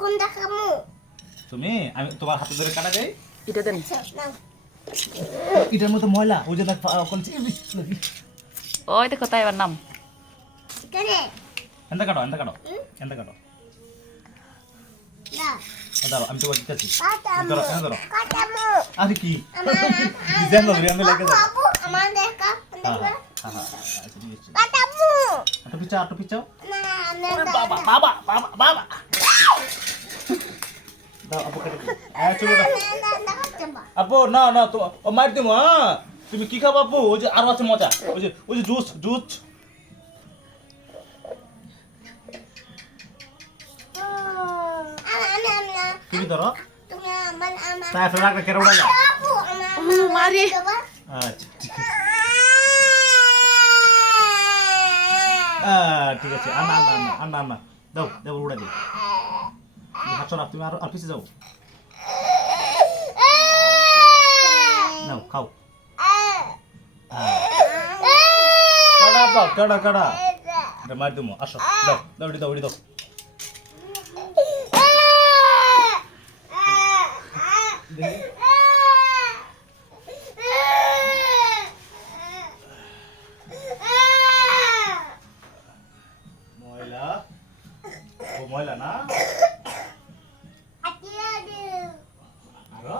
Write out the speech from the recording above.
কোনটা খামু? তুমি আমি তোমার হাতে ধরে কাটা দেই। এটা দেন। নাও। এটার মতো ময়লা ওই যে দেখ কলছি ওই দেখো তাই এবার নাম। কেনে? এন্ডা কাটো এন্ডা কাটো না। দাঁড়াও আমি তোমার দিতেছি কাটামু। ধরো ধরো কাটামু। আরে কি আমার ডিজাইন লাগবে আমি লাগে দাও বাবু আমার দেখা। হ্যাঁ হ্যাঁ আচ্ছা নিশ্চয় কাটামু। আটো পিচাও না আমি বাবা বাবা বাবা বাবা দাও আপু কেটে দাও চলো দাও আপু না না তো ও মার দিমু হ্যাঁ তুমি কি খাবো আপু ওই যে আরো আছে মজা ওই যে জুস তুমি ধরো তুমি আমার তাই ফেলা রাখলে কেন উড়া যায় বাবু আমার মারি। আচ্ছা ঠিক আছে ঠিক আছে আন্না দাও দাও উড়া দিই হাত সরা তুমি আর পিছে যাও নাও খাও কাড়া এটা মার দিমু আসো দাও দাও ময়লা না আরো